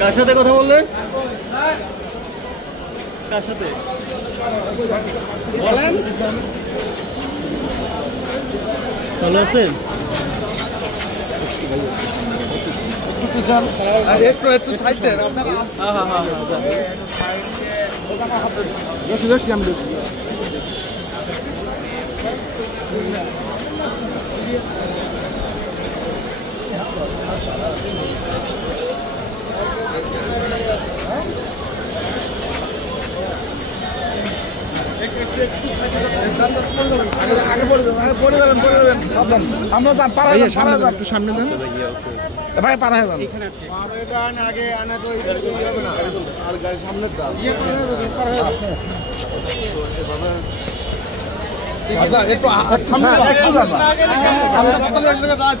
কার সাথে কথা বললেন? কার সাথে বলেন? ভালো আছেন? একটু ছাইতে আপনারা। আমি আমরা যান পাড়া সামনে যান, একটু সামনে যান ভাই, পাড়া যান। আচ্ছা একটু সামনে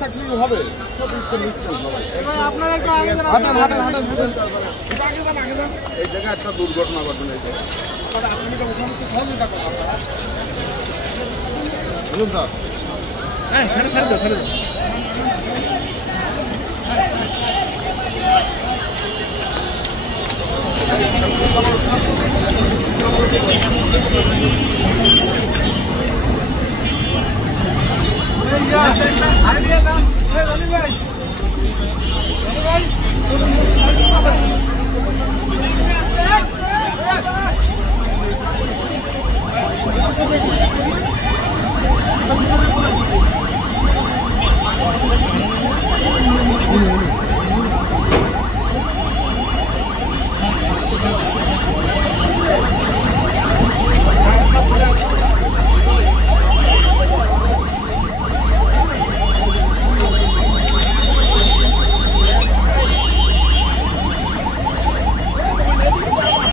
থাকলে হবে। এই জায়গায় একটা দুর্ঘটনা ঘটনা হ্যাঁ, সাড়ে দাও